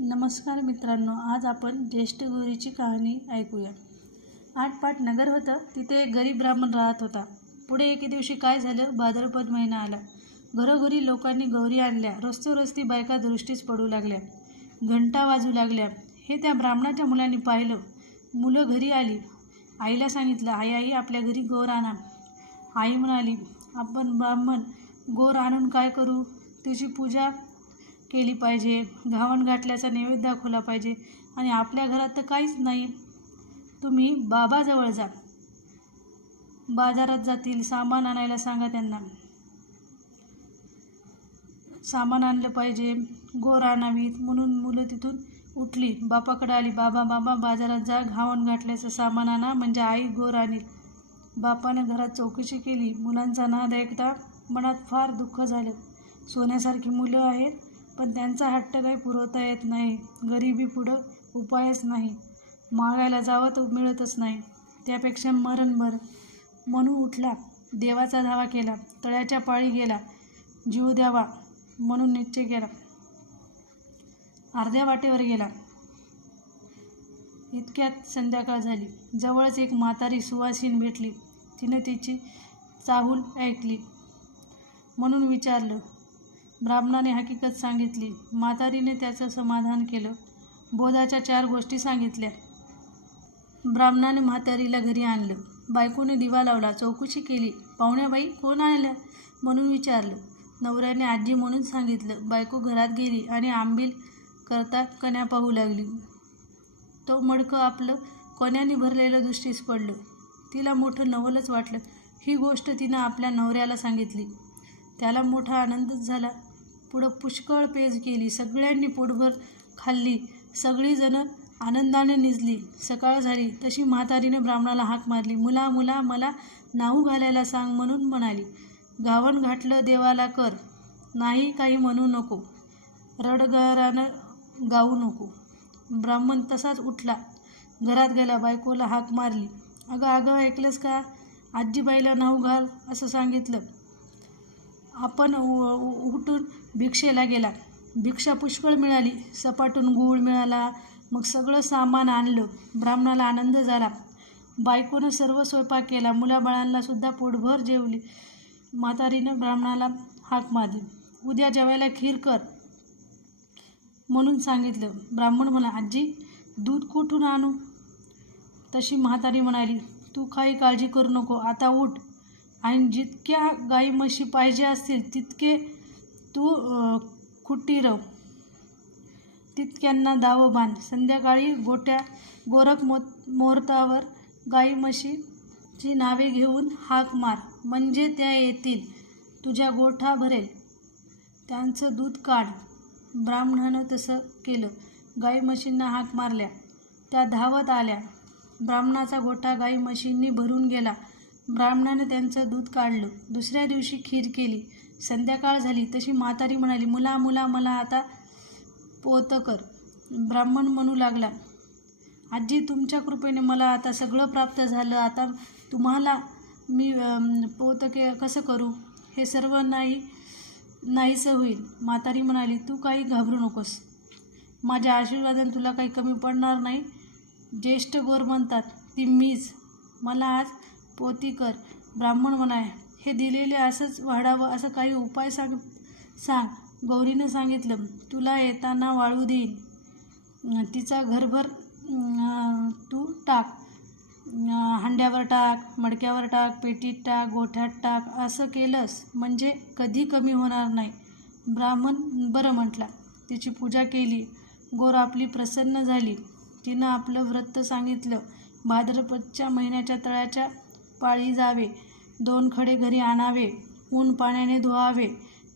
नमस्कार मित्रांनो आज आपण ज्येष्ठ गौरीची कहाणी ऐकूया. आटपाट नगर होतं तिथे एक गरीब ब्राह्मण राहत होता. पुढे एके दिवशी काय झालं भाद्रपद महिना आला. घरोघरी लोकांनी गौरी आणल्या रस्तोरस्ती बायका दृष्टीस पडू लागल्या. घंटा वाजू लागल्या. हे त्या ब्राह्मणाच्या मुलांनी पाहिलं. मुलं घरी आली. आईला सांगितलं आई आई आपल्या घरी गोर आणा. आई म्हणाली आपण ब्राह्मण गोर आणून काय करू? तिची पूजा केली पाहिजे घावण गाठल्याचा नैवेद्य दाखवला पाहिजे आणि आपल्या घरात तर काहीच नाही. तुम्ही बाबाजवळ जा. बाजारात जातील सामान आणायला सांगा त्यांना. सामान आणलं पाहिजे गोर आणावीत म्हणून मुलं तिथून उठली. बापाकडे आली. बाबा बाबा बाजारात जा घावण गाठल्याचं सामान आणा म्हणजे आई गोर आणील. बापानं घरात चौकशी केली. मुलांचा नाद ऐकता मनात फार दुःख झालं. सोन्यासारखी मुलं आहेत. पण त्यांचा हट्ट काही पुरवता येत नाही. गरिबी पुढं उपायच नाही. मागायला जावं तर मिळतच नाही. त्यापेक्षा मरण बरं म्हणून उठला. देवाचा धावा केला. तळ्याच्या पाळी गेला. जीव द्यावा म्हणून निश्चय केला. अर्ध्या वाटेवर गेला. इतक्यात संध्याकाळ झाली. जवळच एक म्हातारी सुवासीन भेटली. तिनं तिची चाहूल ऐकली. म्हणून विचारलं ब्राह्मणाने हकीकत सांगितली. म्हातारीने त्याचं समाधान केलं. बोधाच्या चार गोष्टी सांगितल्या. ब्राह्मणाने म्हातारीला घरी आणलं. बायकोने दिवा लावला. चौकशी केली. पाहुण्याबाई कोण आणल्या? म्हणून विचारलं. नवऱ्याने आजी म्हणून सांगितलं. बायको घरात गेली आणि आंबील करता कण्या पाहू लागली. तो मडकं आपलं कोण्याने भरलेलं दृष्टीस पडलं. तिला मोठं नवलच वाटलं. ही गोष्ट तिनं आपल्या नवऱ्याला सांगितली. त्याला मोठा आनंदच झाला. पुढं पुष्कळ पेज केली. सगळ्यांनी पोटभर खाल्ली. सगळीजणं आनंदाने निजली. सकाळ झाली. तशी म्हातारीने ब्राह्मणाला हाक मारली. मुला मुला मला नाहू घालायला सांग म्हणून म्हणाली. गावन घाटलं देवाला कर. नाही काही म्हणू नको. रडगरानं गाऊ नको. ब्राह्मण तसाच उठला. घरात गेला. बायकोला हाक मारली. अगं अगं ऐकलंस का? आजीबाईला नाहू घाल असं सांगितलं. आपण उ- उ- उठून भिक्षेला गेला. भिक्षा पुष्कळ मिळाली. सपाटून गूळ मिळाला. मग सगळं सामान आणलं. ब्राह्मणाला आनंद झाला. बायकोनं सर्व स्वयंपाक केला. मुलाबाळांना सुद्धा पोटभर जेवली. म्हातारीनं ब्राह्मणाला हाक मारली. उद्या जेवायला खीर कर. म्हणून सांगितलं. ब्राह्मण म्हणा आजी दूध कुठून आणू? तशी म्हातारी म्हणाली तू काही काळजी करू नको. आता उठ. आणि जितक्या गाई म्हशी पाहिजे असतील तितके तू खुटीरव तितक्यांना दावं बांध. संध्याकाळी गोट्या गोरख मो मुहूर्तावर गाई म्हशीची नावे घेऊन हाक मार. म्हणजे त्या येतील तुझ्या गोठा भरेल. त्यांचं दूध काढ. ब्राह्मणानं तसं केलं. गाई म्हशींना हाक मारल्या. त्या धावत आल्या. ब्राह्मणाचा गोठा गाई म्हशींनी भरून गेला. ब्राह्मणानं त्यांचं दूध काढलं. दुसऱ्या दिवशी खीर केली. संध्याकाळ झाली. तशी म्हातारी म्हणाली मुला मुला मला आता पोत कर. ब्राह्मण म्हणू लागला आजी तुमच्या कृपेने मला आता सगळं प्राप्त झालं. आता तुम्हाला मी पोत के कसं करू? हे सर्व नाही नाहीसं होईल. म्हातारी म्हणाली तू काही घाबरू नकोस. माझ्या आशीर्वादाने तुला काही कमी पडणार नाही. ज्येष्ठ गोर म्हणतात ती मीच. मला आज पोती कर. ब्राह्मण म्हणाय हे दिलेले असंच वाढावं असं काही उपाय सांग सांग. गौरीनं सांगितलं तुला येताना वाळू देईन. तिचा घरभर तू टाक. हांड्यावर टाक मडक्यावर टाक पेटीत टाक गोठ्यात टाक असं केलंस म्हणजे कधी कमी होणार नाही. ब्राह्मण बरं म्हटला. तिची पूजा केली. गोर आपली प्रसन्न झाली. तिनं आपलं व्रत सांगितलं. भाद्रपदच्या महिन्याच्या तळ्याच्या पाळी जावे. दोन खडे घरी आणावे. ऊन पाण्याने धुवावे.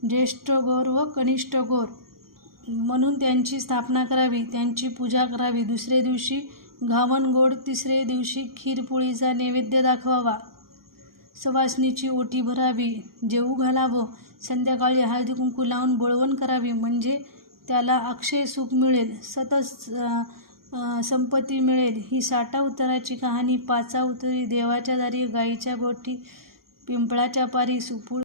ज्येष्ठ गोर व कनिष्ठ गोर. म्हणून त्यांची स्थापना करावी. त्यांची पूजा करावी. दुसरे दिवशी घावन गोड तिसरे दिवशी खीरपोळीचा नैवेद्य दाखवावा. सवासणीची ओटी भरावी. जेऊ घालावं. संध्याकाळी हळदी कुंकू लावून बोळवण करावी. म्हणजे त्याला अक्षय सुख मिळेल. सतत संपत्ती मिळेल. ही साठा उताराची कहाणी पाचा उतरी देवाच्या दारी गाईच्या गोठी पिंपळाच्या पारी सुपूळ